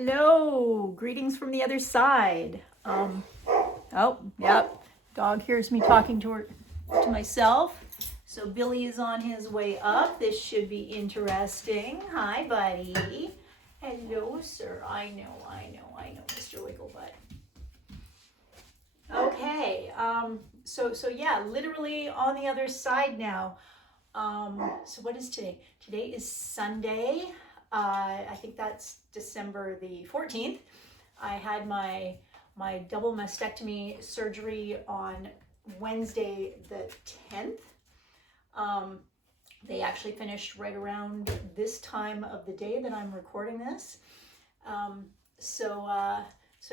Hello, greetings from the other side. Oh, yep, dog hears me talking to myself. So Billy is on his way up. This should be interesting. Hi, buddy. Hello, sir. I know, Mr. Wigglebutt. Okay, so yeah, literally on the other side now. So what is today? Today is Sunday. I think that's December the 14th. I had my double mastectomy surgery on Wednesday the 10th. They actually finished right around this time of the day that I'm recording this. So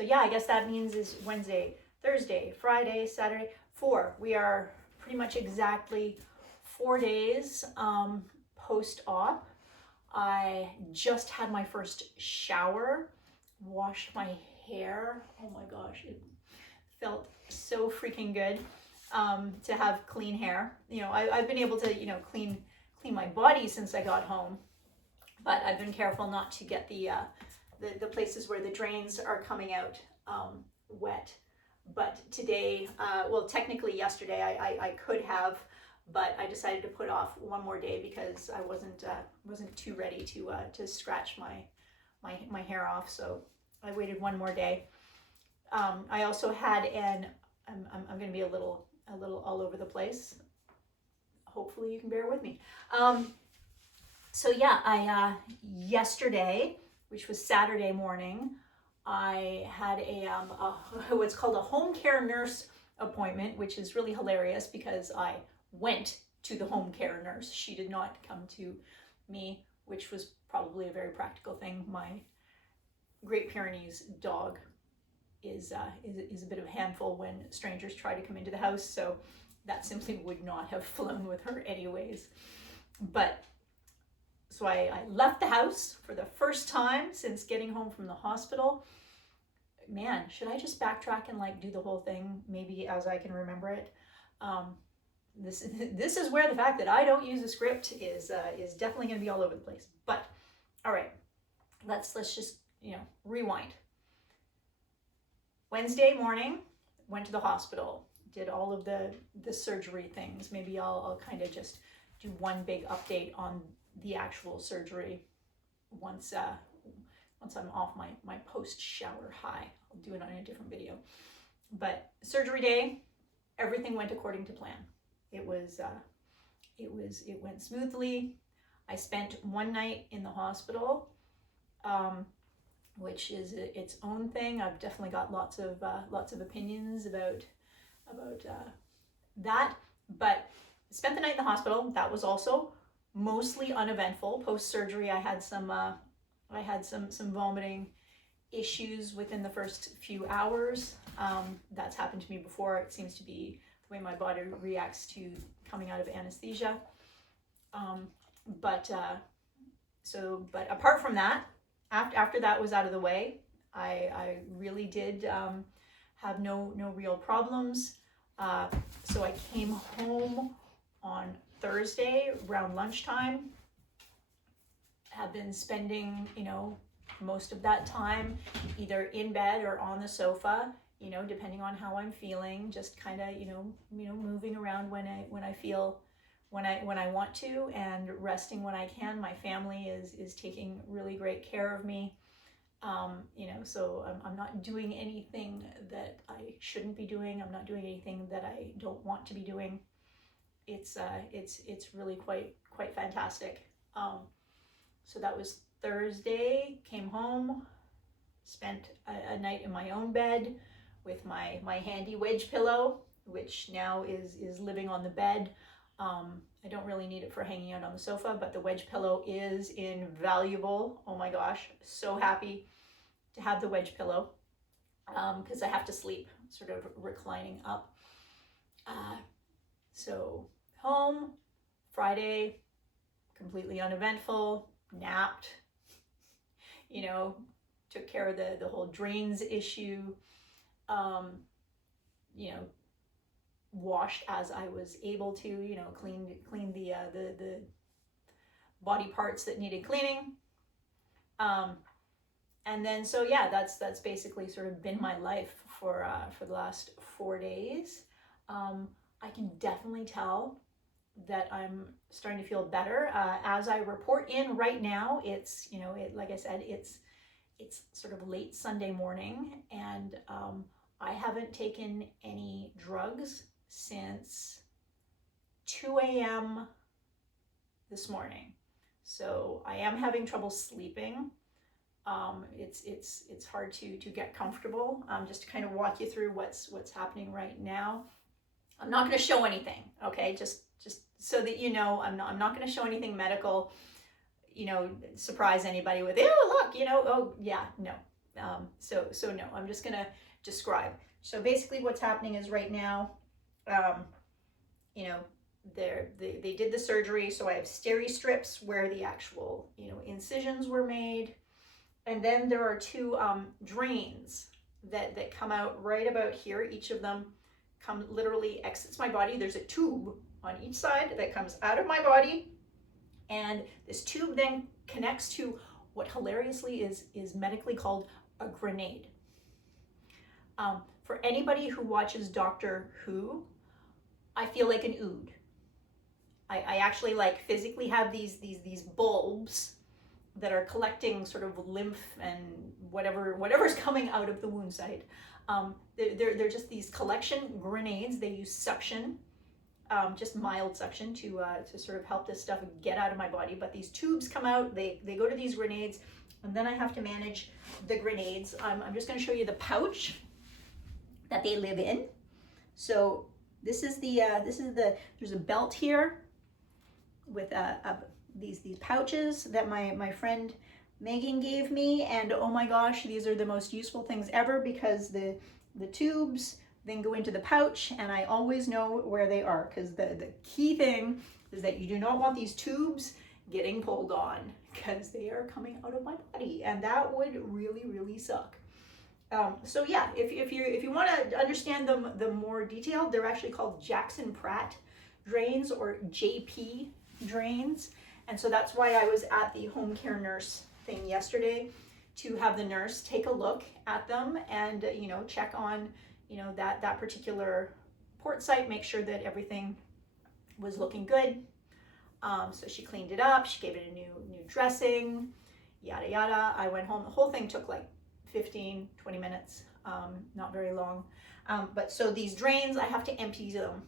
yeah, I guess that means is Wednesday, Thursday, Friday, Saturday, 4. We are pretty much exactly 4 days post-op. I just had my first shower, washed my hair. Oh my gosh, it felt so freaking good to have clean hair. You know, I've been able to, clean my body since I got home, but I've been careful not to get the places where the drains are coming out wet. But today, well, technically yesterday I could have, but I decided to put off one more day because I wasn't too ready to scratch my hair off. So I waited one more day. I also had I'm going to be a little all over the place. Hopefully you can bear with me. So yeah, I yesterday, which was Saturday morning, I had a what's called a home care nurse appointment, which is really hilarious because I went to the home care nurse. She did not come to me, which was probably a very practical thing. My Great Pyrenees dog is a bit of a handful when strangers try to come into the house, so that simply would not have flown with her anyways. But so I left the house for the first time since getting home from the hospital. Man, should I just backtrack and do the whole thing maybe as I can remember it? This is where the fact that I don't use a script is definitely going to be all over the place. But all right, let's just rewind. Wednesday morning, went to the hospital, did all of the surgery things. Maybe I'll kind of just do one big update on the actual surgery once I'm off my post shower high. I'll do it on a different video. But surgery day, everything went according to plan. It went smoothly. I spent one night in the hospital, which is its own thing. I've definitely got lots of opinions about that. But spent the night in the hospital. That was also mostly uneventful. Post surgery, I had some vomiting issues within the first few hours. That's happened to me before. It seems to be the way my body reacts to coming out of anesthesia. But apart from that, after that was out of the way, I really did have no real problems. So I came home on Thursday around lunchtime. Have been spending, most of that time either in bed or on the sofa, depending on how I'm feeling, just kind of, moving around when I feel, when I want to, and resting when I can. My family is taking really great care of me. So I'm not doing anything that I shouldn't be doing. I'm not doing anything that I don't want to be doing. It's really quite fantastic. So that was Thursday. Came home, spent a night in my own bed with my handy wedge pillow, which now is living on the bed. I don't really need it for hanging out on the sofa, but the wedge pillow is invaluable. Oh my gosh, so happy to have the wedge pillow because I have to sleep sort of reclining up. So home, Friday, completely uneventful, napped, took care of the whole drains issue, washed as I was able to, cleaned the body parts that needed cleaning. And then, so yeah, that's basically sort of been my life for the last 4 days. I can definitely tell that I'm starting to feel better. As I report in right now, it's, you know, like I said, it's sort of late Sunday morning, and I haven't taken any drugs since 2 a.m. this morning. So I am having trouble sleeping. It's hard to get comfortable. Just to kind of walk you through what's happening right now. I'm not going to show anything, okay? Just so that you know, I'm not going to show anything medical. You know, surprise anybody with, oh look, you know, oh yeah, no. So no, I'm just going to describe. So basically, what's happening is right now, you know, they did the surgery, so I have steri strips where the actual, you know, incisions were made. And then there are two drains that come out right about here. Each of them literally exits my body. There's a tube on each side that comes out of my body, and this tube then connects to what hilariously is medically called a grenade. For anybody who watches Doctor Who, I feel like an ood. I actually like physically have these bulbs that are collecting sort of lymph and whatever's coming out of the wound site. They're just these collection grenades. They use suction, just mild suction to sort of help this stuff get out of my body. But these tubes come out, they go to these grenades, and then I have to manage the grenades. I'm just going to show you the pouch that they live in. So this is there's a belt here with these pouches that my friend Megan gave me, and oh my gosh, these are the most useful things ever, because the tubes then go into the pouch, and I always know where they are, because the key thing is that you do not want these tubes getting pulled on, because they are coming out of my body, and that would really suck. So yeah, if you want to understand them the more detailed, they're actually called Jackson Pratt drains, or JP drains. And so that's why I was at the home care nurse thing yesterday, to have the nurse take a look at them and, you know, check on, you know, that particular port site, make sure that everything was looking good. So she cleaned it up, she gave it a new dressing, yada yada. I went home. The whole thing took like 15-20 minutes, not very long. But so these drains, I have to empty them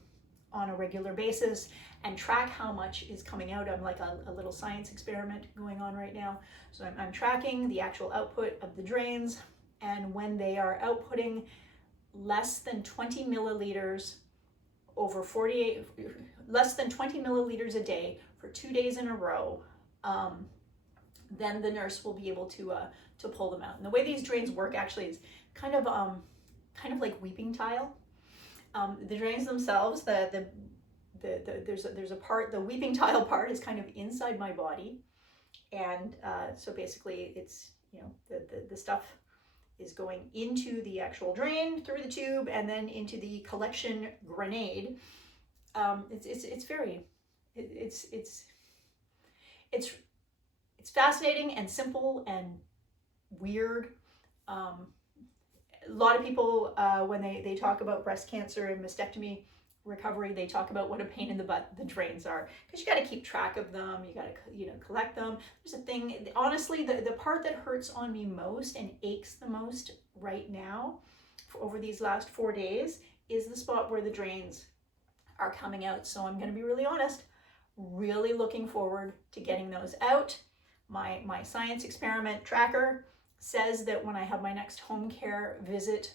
on a regular basis and track how much is coming out. I'm like a little science experiment going on right now. So I'm tracking the actual output of the drains, and when they are outputting less than 20 milliliters over 48, less than 20 milliliters a day for 2 days in a row, then the nurse will be able to pull them out. And the way these drains work actually is kind of like weeping tile. The drains themselves, there's a part, the weeping tile part is kind of inside my body, and so basically it's, you know, the stuff is going into the actual drain through the tube and then into the collection grenade. It's fascinating and simple and weird. A lot of people, when they talk about breast cancer and mastectomy recovery, they talk about what a pain in the butt the drains are, because you got to keep track of them, you got to, you know, collect them. There's a thing, honestly, the part that hurts on me most and aches the most right now over these last 4 days is the spot where the drains are coming out. So I'm going to be really honest, really looking forward to getting those out. My science experiment tracker says that when I have my next home care visit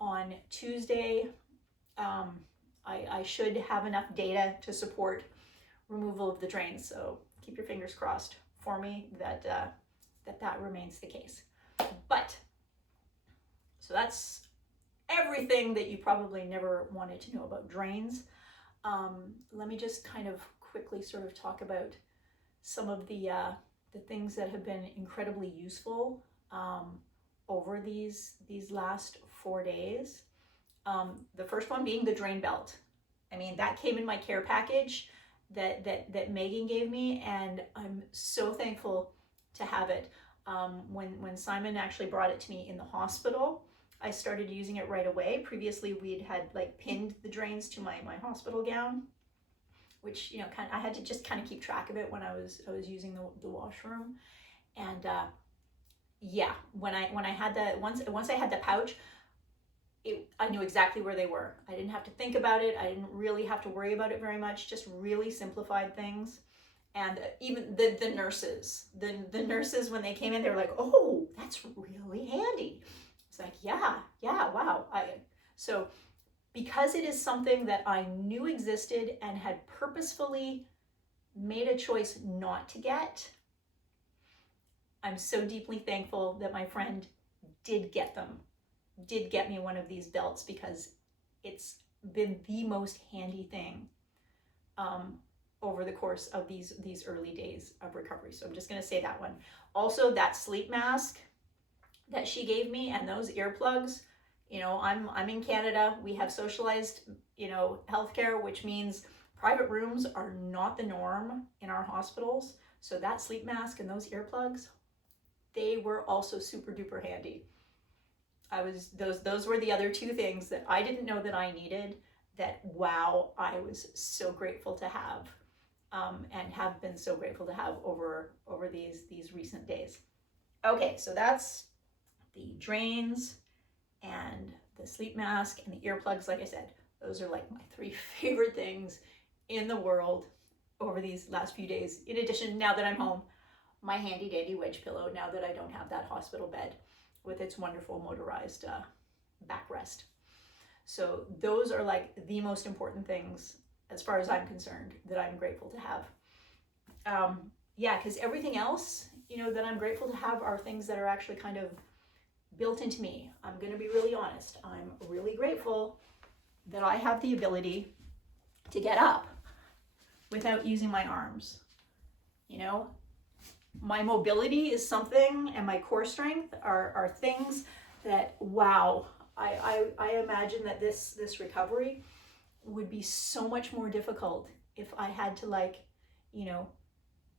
on Tuesday, I should have enough data to support removal of the drains. So keep your fingers crossed for me that that remains the case. But so that's everything that you probably never wanted to know about drains. Let me just kind of quickly sort of talk about some of the things that have been incredibly useful over these last 4 days. The first one being the drain belt. I mean, that came in my care package that Megan gave me, and I'm so thankful to have it. When Simon actually brought it to me in the hospital, I started using it right away. Previously, we'd had like pinned the drains to my hospital gown, which, you know, I had to just kind of keep track of it when I was using the washroom. And yeah, when I had that, once I had the pouch, I knew exactly where they were. I didn't have to think about it. I didn't really have to worry about it very much. Just really simplified things. And even the nurses, the nurses, when they came in, they were like, "Oh, that's really handy." It's like, yeah, wow. So because it is something that I knew existed and had purposefully made a choice not to get, I'm so deeply thankful that my friend did get me one of these belts, because it's been the most handy thing over the course of these early days of recovery. So I'm just gonna say that one. Also, that sleep mask that she gave me and those earplugs, you know, I'm in Canada. We have socialized, you know, healthcare, which means private rooms are not the norm in our hospitals. So that sleep mask and those earplugs, they were also super duper handy. Those were the other two things that I didn't know that I needed, that, wow, I was so grateful to have, and have been so grateful to have over these recent days. Okay, so that's the drains and the sleep mask and the earplugs. Like I said, those are like my 3 favorite things in the world over these last few days. In addition, now that I'm home, my handy dandy wedge pillow, now that I don't have that hospital bed with its wonderful motorized backrest. So those are like the most important things, as far as I'm concerned, that I'm grateful to have. Yeah, because everything else, you know, that I'm grateful to have are things that are actually kind of built into me. I'm going to be really honest. I'm really grateful that I have the ability to get up without using my arms. You know, my mobility is something, and my core strength are things that, wow, I imagine that this recovery would be so much more difficult if I had to, like, you know,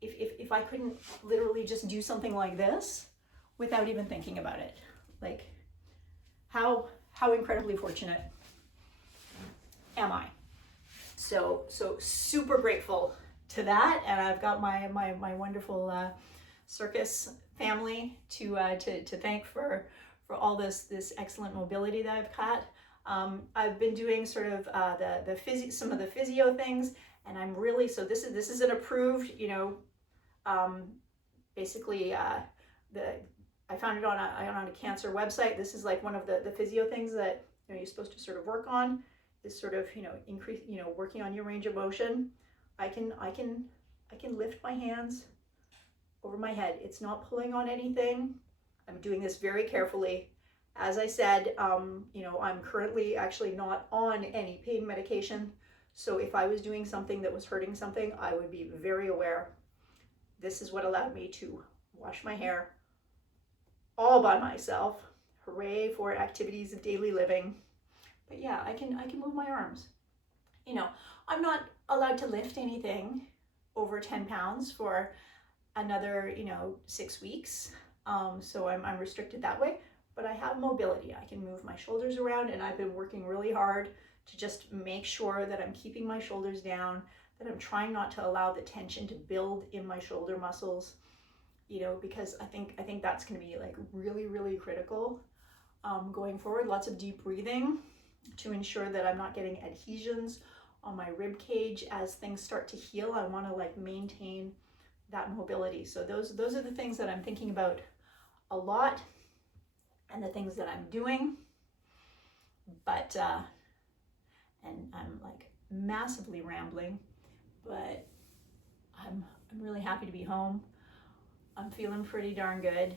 if I couldn't literally just do something like this without even thinking about it. Like, how incredibly fortunate am I? So super grateful to that, and I've got my wonderful circus family to thank for all this excellent mobility that I've got. I've been doing sort of some of the physio things, and I'm really, so this is an approved, you know, basically I found it on a cancer website. This is like one of the physio things that, you know, you're supposed to sort of work on, is sort of, you know, increase, you know, working on your range of motion. I can lift my hands over my head. It's not pulling on anything. I'm doing this very carefully. As I said, you know, I'm currently actually not on any pain medication. So if I was doing something that was hurting something, I would be very aware. This is what allowed me to wash my hair all by myself. Hooray for activities of daily living. But yeah, I can move my arms. You know, I'm not allowed to lift anything over 10 pounds for another, you know, 6 weeks. So I'm restricted that way, but I have mobility. I can move my shoulders around, and I've been working really hard to just make sure that I'm keeping my shoulders down, that I'm trying not to allow the tension to build in my shoulder muscles, you know, because I think that's going to be like really, really critical going forward. Lots of deep breathing to ensure that I'm not getting adhesions on my rib cage as things start to heal. I want to like maintain that mobility. So those are the things that I'm thinking about a lot, and the things that I'm doing. But and I'm like massively rambling, but I'm really happy to be home. I'm feeling pretty darn good.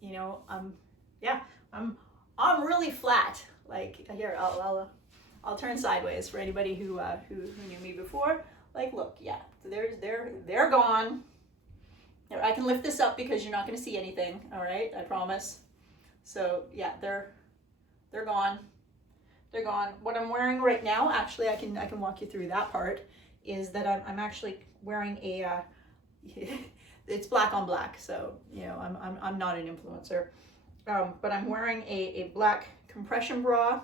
You know, I'm really flat. Like, here, I'll turn sideways for anybody who knew me before. Like, look, yeah, so they're gone. I can lift this up because you're not going to see anything. All right, I promise. So yeah, they're gone. They're gone. What I'm wearing right now, actually, I can walk you through that part. Is that I'm actually wearing a it's black on black, so you know I'm not an influencer, but I'm wearing a black compression bra.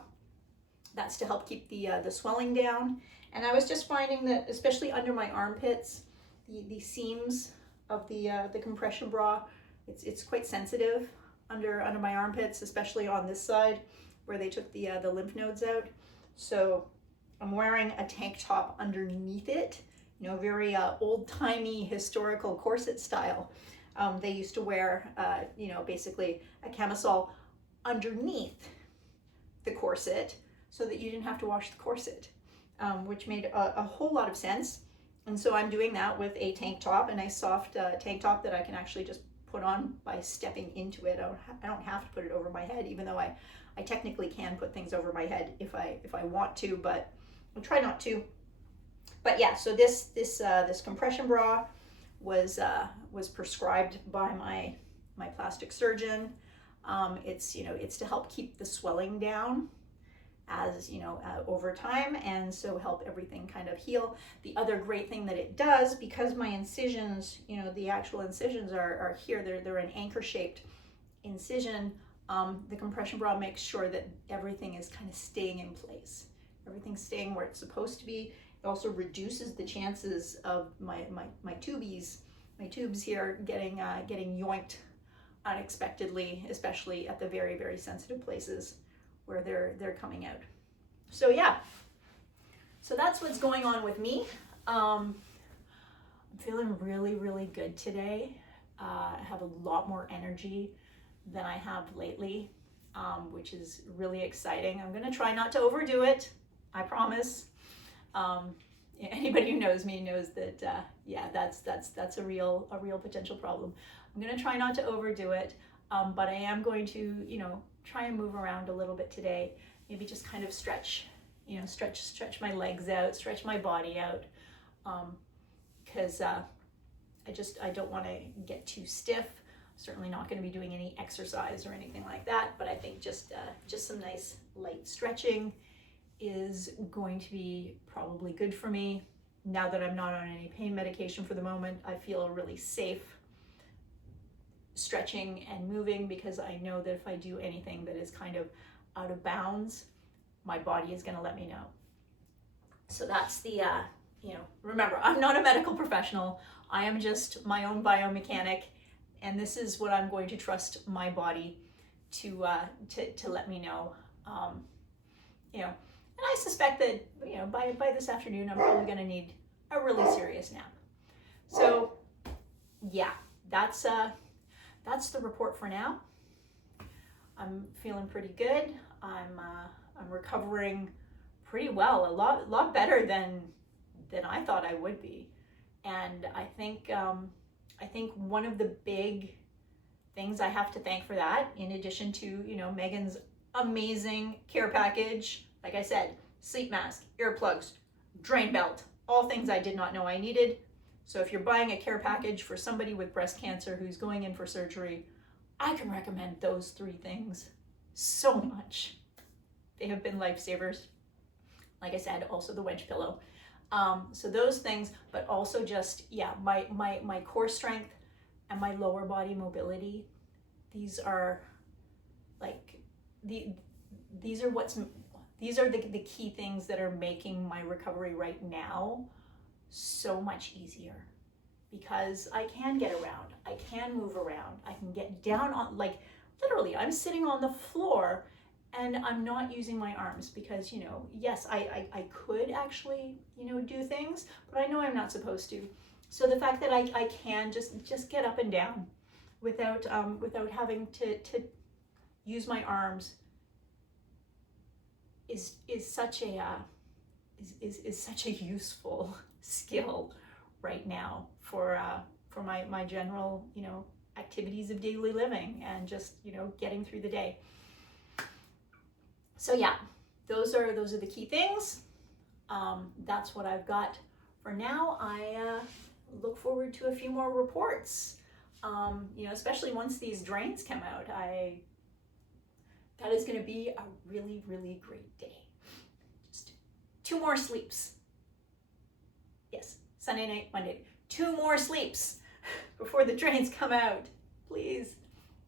That's to help keep the swelling down. And I was just finding that, especially under my armpits, the seams of the compression bra, it's quite sensitive under my armpits, especially on this side where they took the lymph nodes out. So I'm wearing a tank top underneath it, you know, very old-timey historical corset style. They used to wear, you know, basically a camisole underneath the corset so that you didn't have to wash the corset, which made a whole lot of sense. And so I'm doing that with a tank top, a nice soft tank top that I can actually just put on by stepping into it. I don't have to put it over my head, even though I technically can put things over my head if I want to, but I'll try not to. But yeah, so this compression bra was prescribed by my plastic surgeon. It's, you know, it's to help keep the swelling down as, you know, over time, and so help everything kind of heal. The other great thing that it does, because my incisions, you know, the actual incisions are here, they're an anchor shaped incision. The compression bra makes sure that everything is kind of staying in place. Everything's staying where it's supposed to be. It also reduces the chances of my tubes here getting yoinked unexpectedly, especially at the very, very sensitive places where they're coming out. So yeah, so that's what's going on with me. I'm feeling really, really good today. I have a lot more energy than I have lately, which is really exciting. I'm gonna try not to overdo it, I promise. Anybody who knows me knows that, yeah, that's a real potential problem. I'm gonna try not to overdo it, but I am going to, you know, try and move around a little bit today. Maybe just kind of stretch, you know, stretch my legs out, stretch my body out, because I don't want to get too stiff. Certainly not going to be doing any exercise or anything like that, but I think just some nice light stretching is going to be probably good for me. Now that I'm not on any pain medication for the moment, I feel really safe stretching and moving, because I know that if I do anything that is kind of out of bounds, my body is going to let me know. So that's the, you know, remember, I'm not a medical professional. I am just my own biomechanic, and this is what I'm going to trust my body to let me know. You know, and I suspect that, you know, by this afternoon, I'm probably going to need a really serious nap. So yeah, that's the report for now. I'm feeling pretty good. I'm recovering pretty well, a lot better than I thought I would be. And I think one of the big things I have to thank for that, in addition to, you know, Megan's amazing care package, like I said, sleep mask, earplugs, drain belt, all things I did not know I needed. So if you're buying a care package for somebody with breast cancer who's going in for surgery, I can recommend those 3 things so much. They have been lifesavers. Like I said, also the wedge pillow. So those things, but also just, yeah, my core strength and my lower body mobility. These are like, these are the key things that are making my recovery right now so much easier, because I can get around, I can move around, I can get down on, like, literally, I'm sitting on the floor and I'm not using my arms because, you know, yes, I could actually, you know, do things, but I know I'm not supposed to. So the fact that I can just get up and down without having to use my arms is such a useful skill right now for my general, you know, activities of daily living and just, you know, getting through the day. So yeah, those are the key things. That's what I've got for now. I look forward to a few more reports. You know, especially once these drains come out, that is going to be a really, really great day. Just 2 more sleeps. Yes, Sunday night, Monday, 2 more sleeps. before the drains come out. Please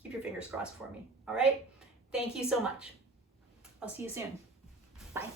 keep your fingers crossed for me. All right. Thank you so much. I'll see you soon. Bye.